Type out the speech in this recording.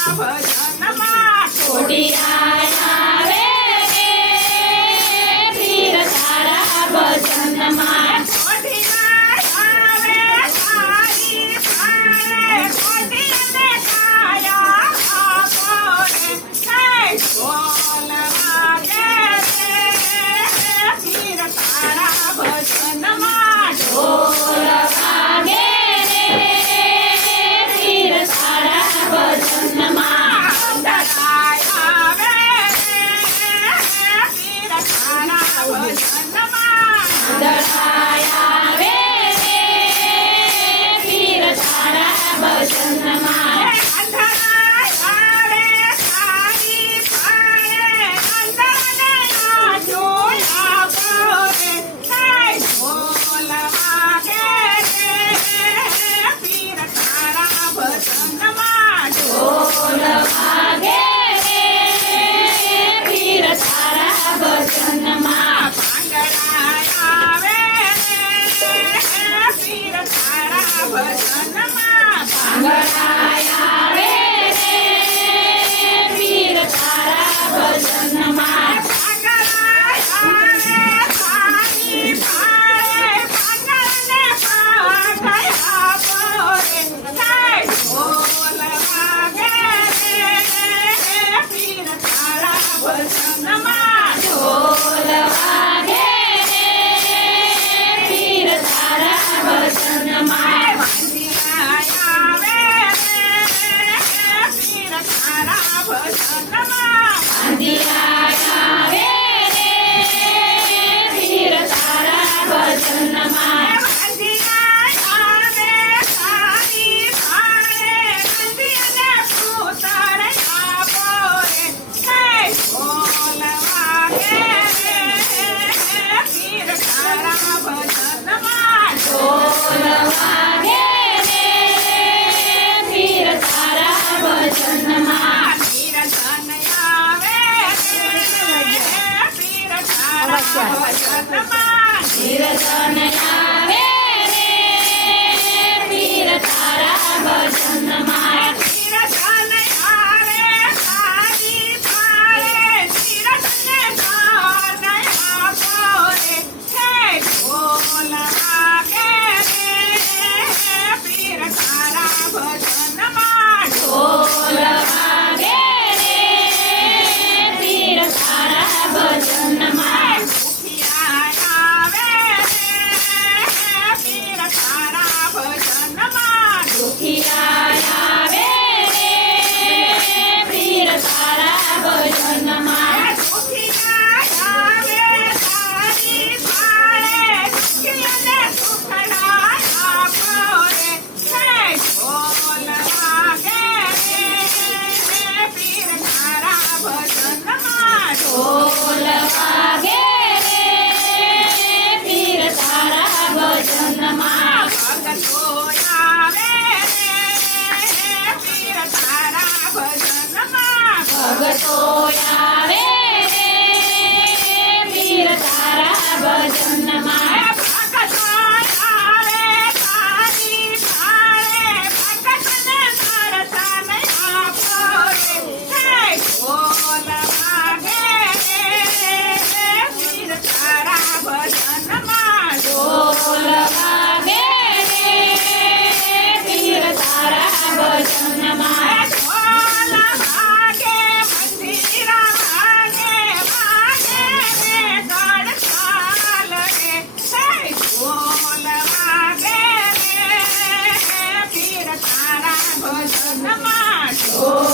ભજનમાં ખોડિયાર આવે રે પીર તારા ભજનમાં ખોડિયાર આવે તારી ભાળે ખોડિયાને કાયા આપો રે ઢોલ વાગે રે પીર તારા ભજનમાં ઢોલ વાગે રે પીર તારા ભજનમાં દડાય આવે રે પીર તારા ભજનમાં દડાય આવે રે પીર તારા ભજનમાં અંધારાય આવે તારી ભાળે અંધાને આજો આપો રે ઢોલ વાગે રે પીર તારા ભજનમાં ઢોલ વાગે રે પીર તારા ભજનમાં પાંદડાય આવે રે પીર તારા ભજનમાં પાંગળાય આવે રે પીર તારા ભજનમાં પાંદડાય આવે તારી ભાળે પાંદડાને પાટાય આપો રે ઢોલ વાગે રે પીર તારા ભજનમાં ઢોલ વાગે રે પીર તારા ભજનમાં વાંદિયાય આવે રે પીર તારા ભજનમાં અંધિયાય આવે રે પીર તારા ભજનમાં વાંદિયાય આવે તારી ભાળે નંદીને પૂતળે આપો રે ઢોલ વાગે રે પીર તારા ભજનમાં ઢોલ વાગે રે પીર તારા ભજનમાં પીર ધન આવે રે પીર તારા ભજનમાં કીર્તન આવે રે પીર તારા ભજનમાં પીર ધન આવે તારી ભાળે પીર ધન આપો રે ઢોલ વાગે રે પીર તારા ભજનમાં ઢોલ વાગે રે પીર તારા ભજનમાં દુખિયાય આવે રે પીર તારા ભજનમાં દુખિયાય આવે રે પીર તારા ભજનમાં દુખિયાય આવે તારી ભાળે દુખિયાને સુખડાય આપો રે ઢોલ વાગે રે પીર તારા ભજનમાં ઢોલ વાગે રે પીર તારા ભજનમાં ભગતો આવે રે પીર તારા ભજનમાં ભગતો આવે રે પીર તારા ભજનમાં ભગતો આવે તારી ભાળે ભગતને કરતા નહીં આપો રે ઢોલ વાગે રે પીર તારા ભજનમાં ઢોલ વાગે રે પીર તારા ભજનમાં ઢોલ વાગે મંદિરા વાગે વાગે રે ગડતાલ રે ઢોલ વાગે રે પીર તારા ભજનમાં ઢોલ